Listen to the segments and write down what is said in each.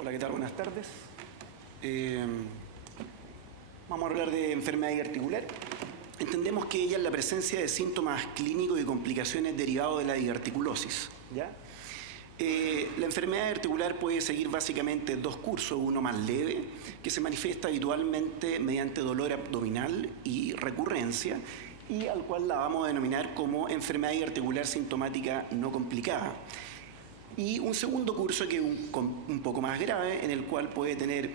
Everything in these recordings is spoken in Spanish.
Hola, ¿qué tal? Buenas tardes. Vamos a hablar de enfermedad diverticular. Entendemos que ella es la presencia de síntomas clínicos y complicaciones derivados de la diverticulosis, ¿ya? La enfermedad diverticular puede seguir básicamente dos cursos, uno más leve, que se manifiesta habitualmente mediante dolor abdominal y recurrencia, y al cual la vamos a denominar como enfermedad diverticular sintomática no complicada. Y un segundo curso que es un poco más grave, en el cual puede tener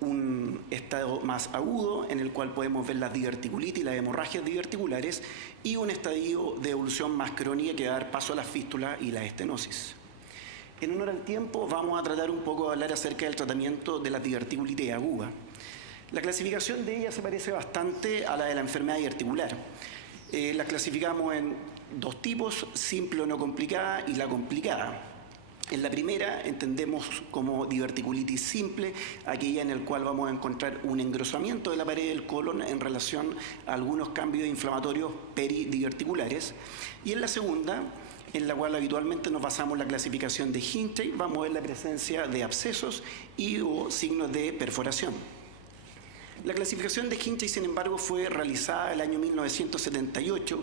un estado más agudo, en el cual podemos ver las diverticulitis y las hemorragias diverticulares, y un estadio de evolución más crónica que va a dar paso a las fístulas y la estenosis. En honor al tiempo, vamos a tratar un poco de hablar acerca del tratamiento de las diverticulitis agudas. La clasificación de ellas se parece bastante a la de la enfermedad diverticular. Las clasificamos en dos tipos, simple o no complicada y la complicada. En la primera entendemos como diverticulitis simple, aquella en la cual vamos a encontrar un engrosamiento de la pared del colon en relación a algunos cambios inflamatorios peridiverticulares. Y en la segunda, en la cual habitualmente nos basamos en la clasificación de Hinchey, vamos a ver la presencia de abscesos y o signos de perforación. La clasificación de Hinchey, sin embargo, fue realizada el año 1978,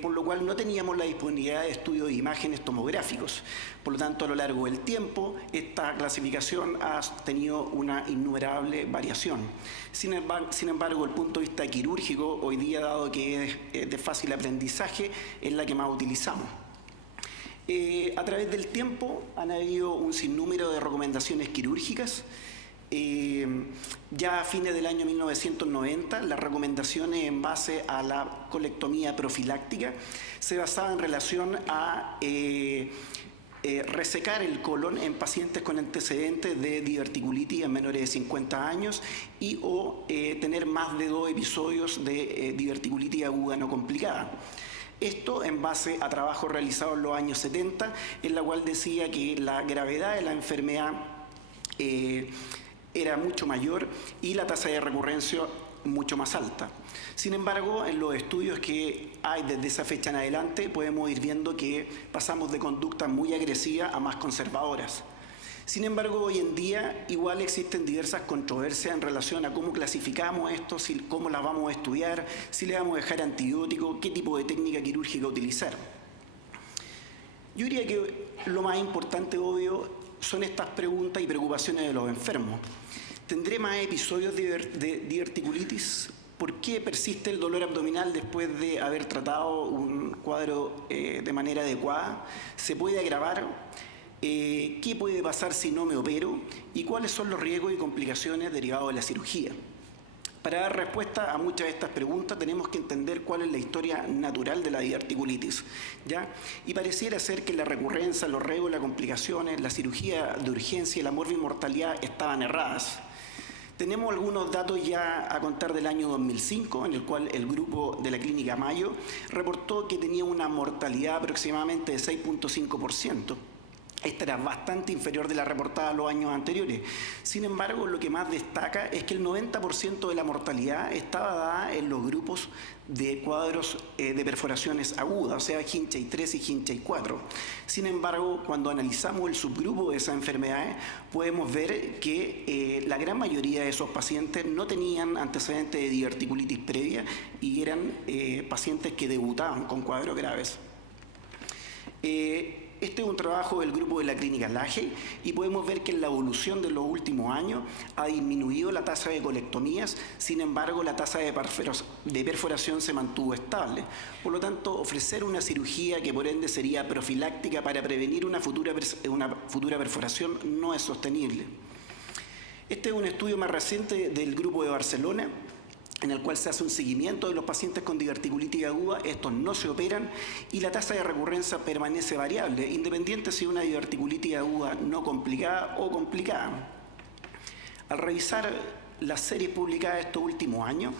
por lo cual no teníamos la disponibilidad de estudios de imágenes tomográficos. Por lo tanto, a lo largo del tiempo, esta clasificación ha tenido una innumerable variación. Sin embargo, el punto de vista quirúrgico, hoy día, dado que es de fácil aprendizaje, es la que más utilizamos. A través del tiempo han habido un sinnúmero de recomendaciones quirúrgicas. Ya a fines del año 1990, las recomendaciones en base a la colectomía profiláctica se basaban en relación a resecar el colon en pacientes con antecedentes de diverticulitis en menores de 50 años y o tener más de 2 episodios de diverticulitis aguda no complicada. Esto en base a trabajos realizados en los años 70, en la cual decía que la gravedad de la enfermedad era mucho mayor y la tasa de recurrencia mucho más alta. Sin embargo, en los estudios que hay desde esa fecha en adelante, podemos ir viendo que pasamos de conductas muy agresivas a más conservadoras. Sin embargo, hoy en día igual existen diversas controversias en relación a cómo clasificamos esto, cómo las vamos a estudiar, si le vamos a dejar antibiótico, qué tipo de técnica quirúrgica utilizar. Yo diría que lo más importante, obvio, son estas preguntas y preocupaciones de los enfermos. ¿Tendré más episodios de diverticulitis? ¿Por qué persiste el dolor abdominal después de haber tratado un cuadro de manera adecuada? ¿Se puede agravar? ¿Qué puede pasar si no me opero? ¿Y cuáles son los riesgos y complicaciones derivados de la cirugía? Para dar respuesta a muchas de estas preguntas tenemos que entender cuál es la historia natural de la diverticulitis, ¿ya? Y pareciera ser que la recurrencia, los riesgos, las complicaciones, la cirugía de urgencia y la morbimortalidad estaban erradas. Tenemos algunos datos ya a contar del año 2005, en el cual el grupo de la Clínica Mayo reportó que tenía una mortalidad aproximadamente de 6.5%. Esta era bastante inferior de la reportada los años anteriores. Sin embargo, lo que más destaca es que el 90% de la mortalidad estaba dada en los grupos de cuadros de perforaciones agudas, o sea, Hinchey 3 y Hinchey 4. Sin embargo, cuando analizamos el subgrupo de esas enfermedades, podemos ver que la gran mayoría de esos pacientes no tenían antecedentes de diverticulitis previa y eran pacientes que debutaban con cuadros graves. Este es un trabajo del grupo de la Clínica Lahey y podemos ver que en la evolución de los últimos años ha disminuido la tasa de colectomías, sin embargo la tasa de perforación se mantuvo estable. Por lo tanto, ofrecer una cirugía que por ende sería profiláctica para prevenir una futura perforación no es sostenible. Este es un estudio más reciente del grupo de Barcelona, en el cual se hace un seguimiento de los pacientes con diverticulitis aguda. Estos no se operan y la tasa de recurrencia permanece variable, independiente si es una diverticulitis aguda no complicada o complicada. Al revisar las series publicadas estos últimos años,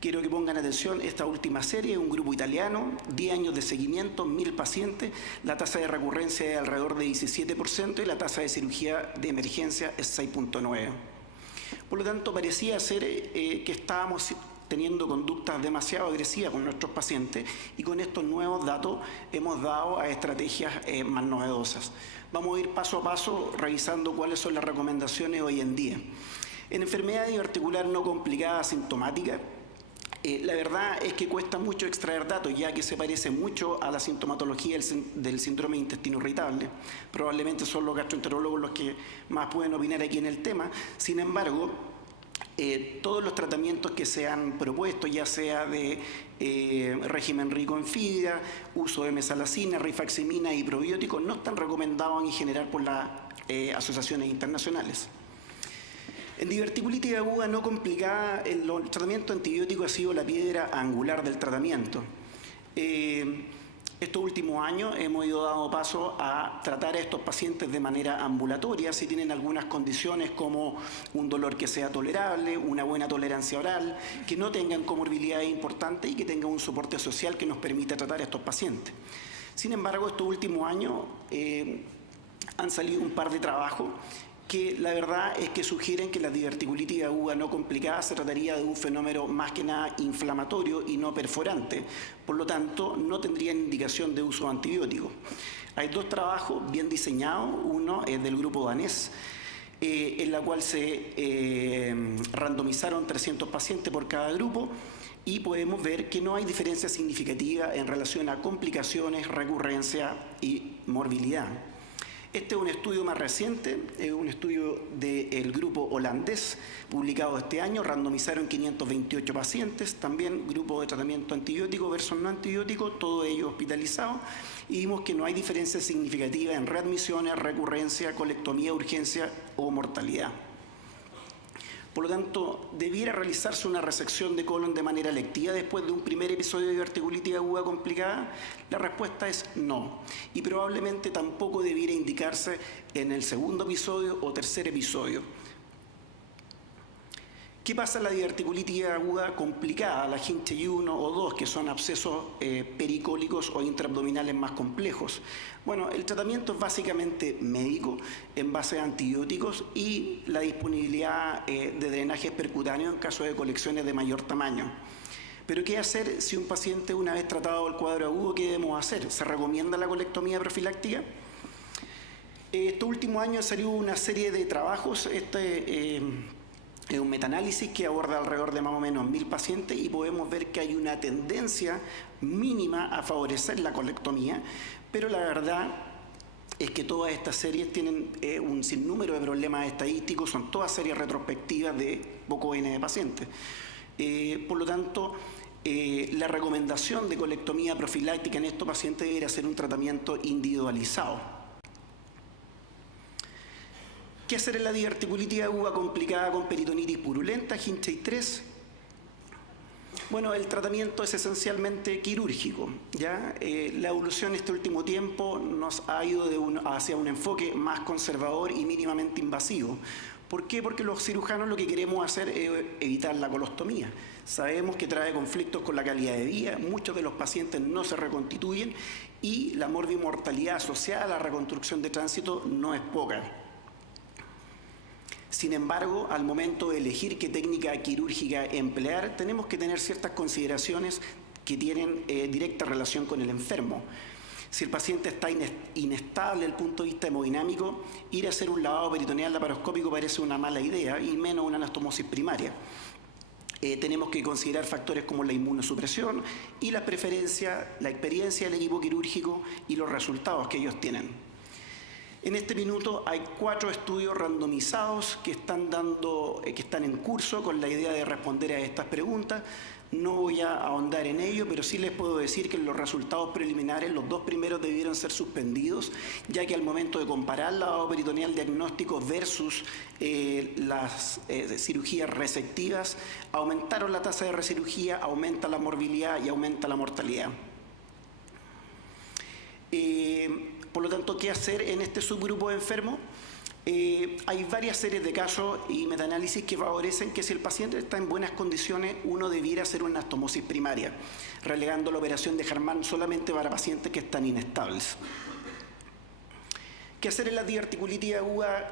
quiero que pongan atención, esta última serie es un grupo italiano, 10 años de seguimiento, 1000 pacientes, la tasa de recurrencia es alrededor de 17% y la tasa de cirugía de emergencia es 6.9%. Por lo tanto, parecía ser que estábamos teniendo conductas demasiado agresivas con nuestros pacientes, y con estos nuevos datos hemos dado a estrategias más novedosas. Vamos a ir paso a paso revisando cuáles son las recomendaciones hoy en día. En enfermedad diverticular no complicada asintomática, la verdad es que cuesta mucho extraer datos, ya que se parece mucho a la sintomatología del síndrome de intestino irritable. Probablemente son los gastroenterólogos los que más pueden opinar aquí en el tema. Sin embargo, todos los tratamientos que se han propuesto, ya sea de régimen rico en fibra, uso de mesalazina, rifaximina y probióticos, no están recomendados en general por las asociaciones internacionales. En diverticulitis aguda no complicada, el tratamiento antibiótico ha sido la piedra angular del tratamiento. Estos últimos años hemos ido dando paso a tratar a estos pacientes de manera ambulatoria si tienen algunas condiciones como un dolor que sea tolerable, una buena tolerancia oral, que no tengan comorbilidades importantes y que tengan un soporte social que nos permita tratar a estos pacientes. Sin embargo, estos últimos años han salido un par de trabajos que la verdad es que sugieren que la diverticulitis aguda no complicada se trataría de un fenómeno más que nada inflamatorio y no perforante, por lo tanto no tendrían indicación de uso de antibióticos. Hay dos trabajos bien diseñados, uno es del grupo danés, en la cual se randomizaron 300 pacientes por cada grupo, y podemos ver que no hay diferencia significativa en relación a complicaciones, recurrencia y morbilidad. Este es un estudio más reciente, es un estudio del grupo holandés, publicado este año. Randomizaron 528 pacientes, también grupo de tratamiento antibiótico versus no antibiótico, todos ellos hospitalizados, y vimos que no hay diferencia significativa en readmisiones, recurrencia, colectomía, urgencia o mortalidad. Por lo tanto, ¿debiera realizarse una resección de colon de manera electiva después de un primer episodio de diverticulitis aguda complicada? La respuesta es no. Y probablemente tampoco debiera indicarse en el segundo episodio o tercer episodio. ¿Qué pasa en la diverticulitis aguda complicada, la Hinchey 1 o 2, que son abscesos pericólicos o intraabdominales más complejos? Bueno, el tratamiento es básicamente médico, en base a antibióticos y la disponibilidad de drenajes percutáneos en caso de colecciones de mayor tamaño. Pero ¿qué hacer si un paciente, una vez tratado el cuadro agudo, qué debemos hacer? ¿Se recomienda la colectomía profiláctica? Estos últimos años salió una serie de trabajos. Es un metaanálisis que aborda alrededor de más o menos 1000 pacientes, y podemos ver que hay una tendencia mínima a favorecer la colectomía, pero la verdad es que todas estas series tienen un sinnúmero de problemas estadísticos, son todas series retrospectivas de poco N de pacientes. Por lo tanto, la recomendación de colectomía profiláctica en estos pacientes debería ser un tratamiento individualizado. ¿Qué hacer en la diverticulitis aguda complicada con peritonitis purulenta, Hinchey 3? Bueno, el tratamiento es esencialmente quirúrgico, ¿ya? La evolución este último tiempo nos ha ido hacia un enfoque más conservador y mínimamente invasivo. ¿Por qué? Porque los cirujanos lo que queremos hacer es evitar la colostomía. Sabemos que trae conflictos con la calidad de vida, muchos de los pacientes no se reconstituyen y la morbimortalidad asociada a la reconstrucción de tránsito no es poca. Sin embargo, al momento de elegir qué técnica quirúrgica emplear, tenemos que tener ciertas consideraciones que tienen directa relación con el enfermo. Si el paciente está inestable desde el punto de vista hemodinámico, ir a hacer un lavado peritoneal laparoscópico parece una mala idea, y menos una anastomosis primaria. Tenemos que considerar factores como la inmunosupresión y la preferencia, la experiencia del equipo quirúrgico y los resultados que ellos tienen. En este minuto hay 4 estudios randomizados que están en curso con la idea de responder a estas preguntas. No voy a ahondar en ello, pero sí les puedo decir que en los resultados preliminares los 2 primeros debieron ser suspendidos, ya que al momento de comparar lavado peritoneal diagnóstico versus las cirugías resectivas, aumentaron la tasa de recirugía, aumenta la morbilidad y aumenta la mortalidad. Por lo tanto, ¿qué hacer en este subgrupo de enfermos? Hay varias series de casos y metaanálisis que favorecen que si el paciente está en buenas condiciones, uno debiera hacer una anastomosis primaria, relegando la operación de Harman solamente para pacientes que están inestables. ¿Qué hacer en la diverticulitis aguda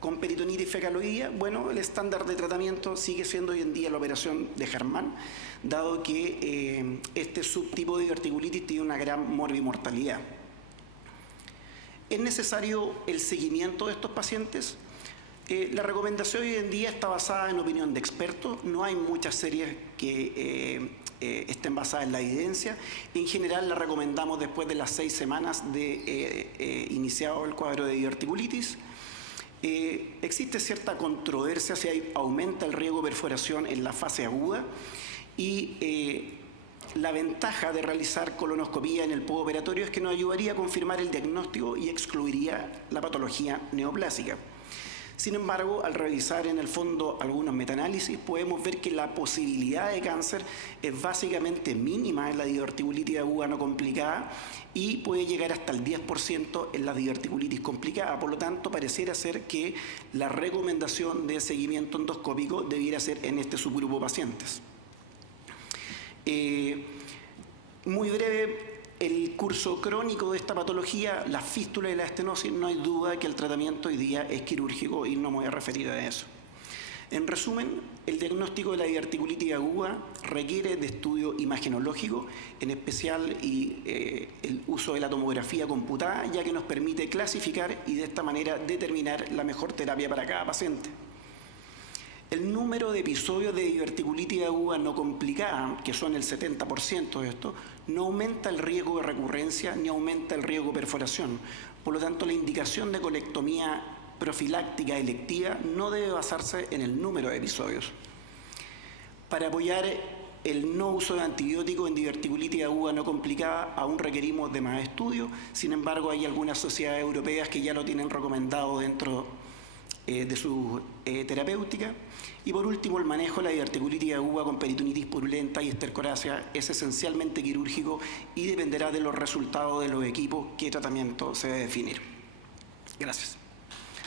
Con peritonitis fecaloidea, bueno, el estándar de tratamiento sigue siendo hoy en día la operación de Hermann, dado que este subtipo de diverticulitis tiene una gran morbimortalidad. ¿Es necesario el seguimiento de estos pacientes? La recomendación hoy en día está basada en opinión de expertos. No hay muchas series que estén basadas en la evidencia. En general la recomendamos después de las 6 semanas de iniciado el cuadro de diverticulitis. Existe cierta controversia si aumenta el riesgo de perforación en la fase aguda y la ventaja de realizar colonoscopía en el postoperatorio es que nos ayudaría a confirmar el diagnóstico y excluiría la patología neoplásica. Sin embargo, al revisar en el fondo algunos metaanálisis, podemos ver que la posibilidad de cáncer es básicamente mínima en la diverticulitis aguda no complicada y puede llegar hasta el 10% en la diverticulitis complicada. Por lo tanto, pareciera ser que la recomendación de seguimiento endoscópico debiera ser en este subgrupo de pacientes. Muy breve. El curso crónico de esta patología, la fístula y la estenosis, no hay duda que el tratamiento hoy día es quirúrgico y no me voy a referir a eso. En resumen, el diagnóstico de la diverticulitis aguda requiere de estudio imagenológico, en especial el uso de la tomografía computada, ya que nos permite clasificar y de esta manera determinar la mejor terapia para cada paciente. El número de episodios de diverticulitis aguda no complicada, que son el 70% de esto, no aumenta el riesgo de recurrencia ni aumenta el riesgo de perforación. Por lo tanto, la indicación de colectomía profiláctica electiva no debe basarse en el número de episodios. Para apoyar el no uso de antibióticos en diverticulitis aguda no complicada aún requerimos de más estudios. Sin embargo, hay algunas sociedades europeas que ya lo tienen recomendado dentro de su terapéutica. Y por último, el manejo de la diverticulitis aguda con peritonitis purulenta y estercoracia es esencialmente quirúrgico y dependerá de los resultados de los equipos qué tratamiento se debe definir. Gracias.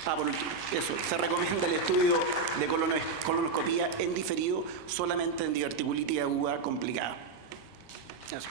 Por último, eso, se recomienda el estudio de colonoscopía en diferido solamente en diverticulitis aguda complicada. Eso.